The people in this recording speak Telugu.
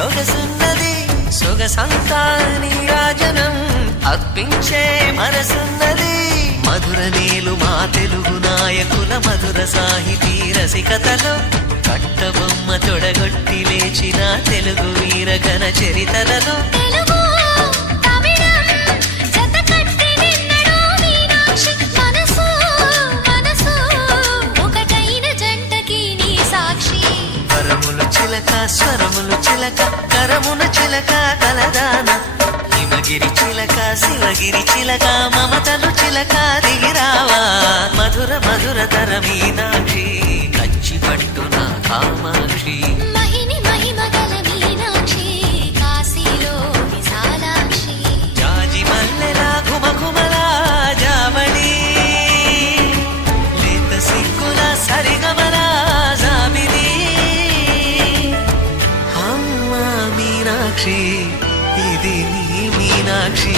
సొగసున్నది సొగసంతా నీరాజనం అర్పించే మనసున్నది మధుర నేలు మా తెలుగు నాయకుల మధుర సాహితీ రసికతలో కట్టబొమ్మ తొడగొట్టి లేచిన తెలుగు వీరగణ చరితలలో స్వరములు చిలక కరమున చిలక కలదాన హిమగిరి చిలక శివగిరి చిలక మమతలు చిలక దిగిరావా మధుర మధుర తర మీనాక్షి కచ్చి పట్టున కామాక్షి మహిని మహిమగల మీనాక్షి కాశీలో విశాలాక్షి జాజి మల్లెలా ఘుమఘుమలా జావళి లేత సిగ్గుల సరిగమలా జాబిలి మీనాక్షి ఇది నీ మీనాక్షి